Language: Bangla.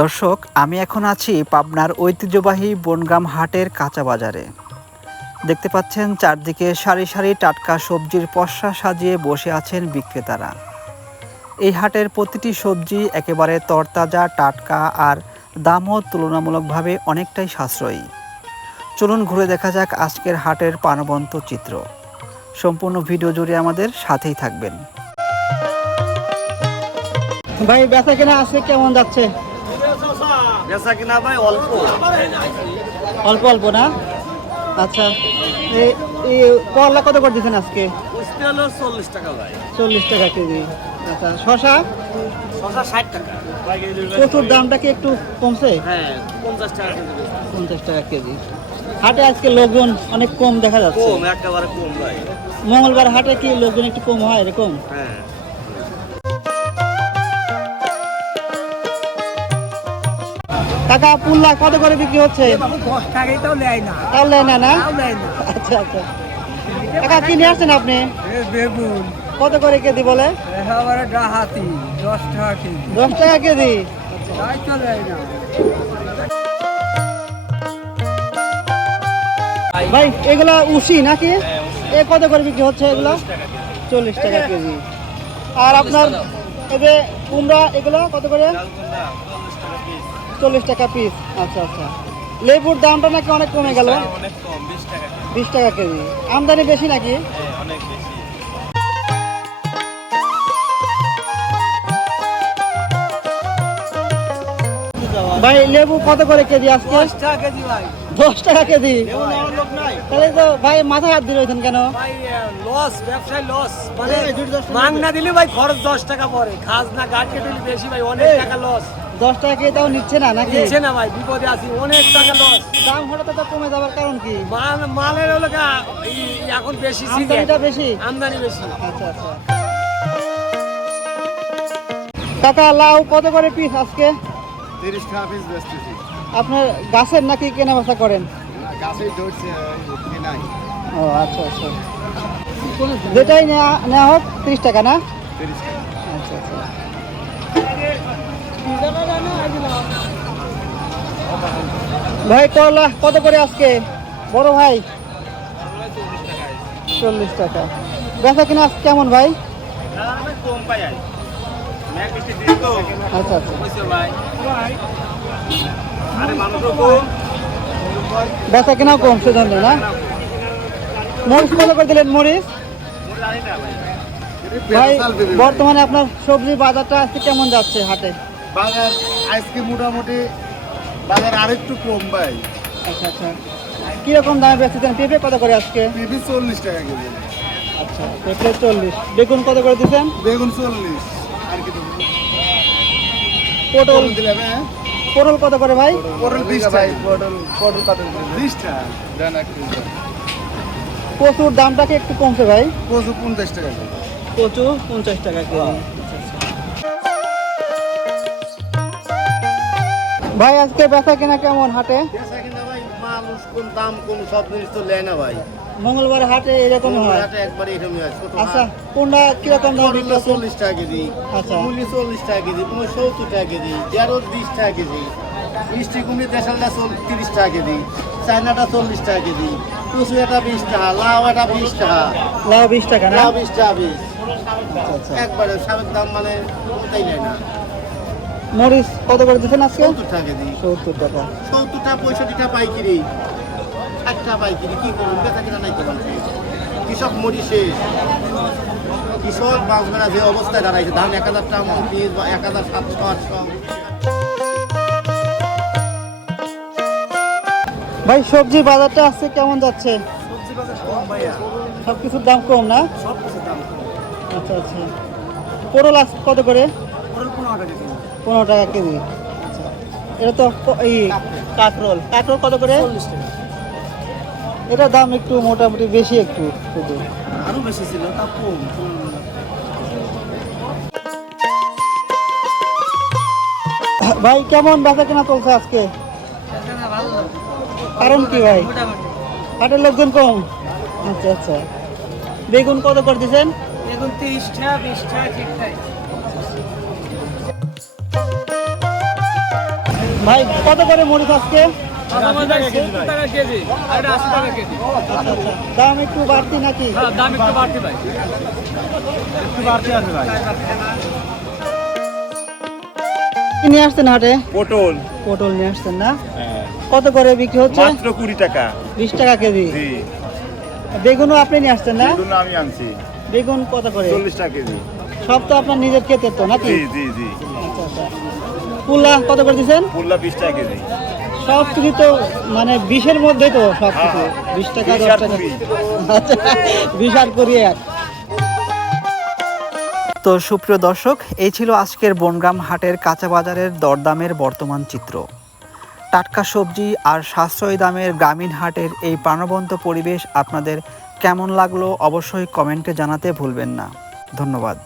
দর্শক, আমি এখন আছি পাবনার ঐতিহ্যবাহী বনগ্রাম হাটের কাঁচা বাজারে। দেখতে পাচ্ছেন চারদিকে সারি সারি টাটকা সবজির পসরা সাজিয়ে বসে আছেন বিক্রেতারা। এই হাটের প্রতিটি সবজি একেবারে তরতাজা, টাটকা আর দামও তুলনামূলকভাবে অনেকটাই সাশ্রয়ী। চলুন ঘুরে দেখা যাক আজকের হাটের প্রাণবন্ত চিত্র। সম্পূর্ণ ভিডিও জুড়ে আমাদের সাথেই থাকবেন। ভাই, বেচা কেনা আজকে কেমন যাচ্ছে? বেচা কিনা ভাই অল্প অল্প অল্প না? আচ্ছা, এই করলা কত করে দিচ্ছেন আজকে? বুঝতে হলো 40 টাকা ভাই। 40 টাকা কেজি। আচ্ছা, শশা? শশা 60 টাকা। প্রচুর দামটা কি একটু কমছে? হ্যাঁ, 50 টাকা কেজি বেচছি। 50 টাকা কেজি। হাটে আজকে লোকজন অনেক কম দেখা যাচ্ছে। কম, একেবারে কম ভাই। মঙ্গলবার হাটে কি লোকজন একটু কম হয় এরকম? হ্যাঁ। টাকা পুল্লা কত করে বিক্রি হচ্ছে? 10 টাকাই তো নেয় না। তাও নেয় না না? তাও নেয় না। আচ্ছা আচ্ছা। টাকা কি নিয়ে আসছেন আপনি? বেগুন কত করে কেজি বলে? এবারে ডাহাতি 10 টাকা কেজি। 10 টাকা কেজি। তাই তো নেয় না। ভাই, এগুলা উশি নাকি? এ কত করে বিক্রি হচ্ছে এগুলা? 40 টাকা কেজি। আর আপনার এই যে কুমড়া, এগুলো কত করে? 40 টাকা পিস। আচ্ছা আচ্ছা। লেবুর দামটা নাকি অনেক কমে গেল? অনেক কম, 20 টাকা। 20 টাকা কেজি। আমদানি বেশি নাকি? হ্যাঁ, অনেক বেশি। ভাই, লেবু কত করে কেজি আজকে? 10 টাকা কেজি ভাই। 10 টাকা কেজি। এমন আমার লোক নাই। তাহলে তো ভাই মাথা হাত দিয়ে রয়েছেন কেন? ভাই লস, ব্যবসায় লস। মানে মাং না দিলে ভাই খরচ 10 টাকা পড়ে। খাজনা গাটকে দিলে বেশি ভাই, অনেক টাকা লস। 10 টাকা কেজি তাও নিচ্ছে না নাকি? দিচ্ছে না ভাই, বিপদে আছি, অনেক টাকা লস। দাম হঠাৎ তো কমে যাওয়ার কারণ কি? মালের হলো এখন বেশি season। আমদানিটা বেশি? আমদানি বেশি। আচ্ছা আচ্ছা। কাকা, লাউ কত করে পিস আজকে? 30 টাকা পিস বেচতেছি। আপনার গাছের নাকি কেনা বেচা করেন? গাছেই ধরছে নাই। ও আচ্ছা আচ্ছা। যেটাই নেওয়া হোক 30 টাকা না? 30 টাকা। আচ্ছা আচ্ছা। ভাই, করলা কত করে আজকে? বড় ভাই 40 টাকা। বেচা কিনা আজকে কেমন ভাই? কম পাই আর ম্যাক বৃষ্টি দিন তো। আচ্ছা আচ্ছা। কইছো ভাই? আরে মানুষ কম। বেচা কিনাও কম সেজন্য না? মরিচ কত করে দিলেন মরিচ? ভাই, বর্তমানে আপনার সবজি বাজারটা আজকে কেমন যাচ্ছে হাটে? বাজার আজকে মোটামুটি বাজার আরেকটু কম ভাই। আচ্ছা আচ্ছা। কিরকম দামে বেচতেছেন? পেঁপে কত করে আজকে? পেঁপে 40 টাকা কেজি। আচ্ছা, পেঁপে 40। বেগুন কত করে দিচ্ছেন? বেগুন 40। আর কি দেবো? পটল দিলে হ্যাঁ? পটল কত করে ভাই? পটল 20 টাকা। পটল কত? 20 টাকা। দেন এক কেজি। কচুর দামটা কি একটু কমছে ভাই? কচু 50 টাকা কেজি। কচু 50 টাকা কেজি। ভাই, আজকে বেচা কেনা কেমন হাটে? বেচা কিনা ভাই মাল কোন দাম কোন সব জিনিস তো লেয় না ভাই। মঙ্গলবার হাটে এরকম হয়? হাটে একবারে এরকমই হয়। ছোট আচ্ছা, কোনটা কিরকম দাম বিক্রি হচ্ছে? 40 টাকা কেজি। আচ্ছা। মূলি 40 টাকা কেজি, 70 টাকা কেজি, ঢেঁড়স 20 টাকা কেজি, মিষ্টি কুমড়ি দেশালটা 30 টাকা কেজি, চায়নাটা 40 টাকা কেজি, কচু এটা 20 টাকা, লাউ এটা 20 টাকা, লাউ 20 টাকা না? লাউ 20 টাকা পিস। আচ্ছা আচ্ছা। একবারে সাবেক দাম মানে কোনটাই নেয় না। মরিচ কত করে দিচ্ছেন আজকে? 70 টাকা কেজি, 70 টাকা। 70 টাকা 65 টাকা পাইকারি, 60 টাকা পাইকারি। কি করুন, বেচা কিনা নাই তো মানুষের। কৃষক মরি শেষ। কৃষক বাঁচবেনা যে অবস্থায় দাঁড়াইছে, ধান 1000 টাকা মন, পিস 1700 800। ভাই, সবজির বাজারটা আজকে কেমন যাচ্ছে? সবজি বাজার কম ভাইয়া। সবকিছুর দাম কম না? সব কিছুর দাম কম। আচ্ছা আচ্ছা। পটল আজকে কত করে? পটল 15 টাকা কেজি। 15 টাকা কেজি। আচ্ছা। এটা তো এই কাঁকরোল কত করে? 40 টাকা। এটার দাম একটু মোটামুটি বেশি একটু শুধু। আরো বেশি ছিল, তা কম। ভাই, কেমন বেচা কেনা চলছে আজকে? কারণ কি ভাই? হাটের লোকজন কম? আচ্ছা আচ্ছা। বেগুন কত করে দিচ্ছেন? এখন 30 টাকা 20 টাকা ঠিক থাকে। ভাই কত করে মরিচ আজকে? টাকা কেজি আর 80 টাকা কেজি। আচ্ছা, দাম একটু বাড়তি নাকি? দাম একটু বাড়তি ভাই। কি নিয়ে আসছেন হাটে? পটল পটল নিয়ে আসছেন না? কত করে বিক্রি হচ্ছে? মাত্র 20 টাকা। 20 টাকা কেজি। জি, বেগুনও আপনি নিয়ে আসছেন না? বেগুন আমি আনছি বেগুন কত করে? 40 টাকা কেজি। সব তো আপনার নিজের ক্ষেতের তো নাকি? জি জি জি। আচ্ছা। কুলা কত করে দিচ্ছেন? পুল্লা 20 টাকা কেজি। সব কিছু তো মানে 20-এর মধ্যে তো সব কিছু। হ্যাঁ, 20 টাকা 20 10 আর টাকা। 20 আচ্ছা 20 আর 20 এক। তো সুপ্রিয় দর্শক, এই ছিল আজকের বনগ্রাম হাটের কাঁচা বাজারের দরদামের বর্তমান চিত্র। টাটকা সবজি আর সাশ্রয়ী দামের গ্রামীণ হাটের এই প্রাণবন্ত পরিবেশ আপনাদের কেমন লাগলো অবশ্যই কমেন্টে জানাতে ভুলবেন না। ধন্যবাদ।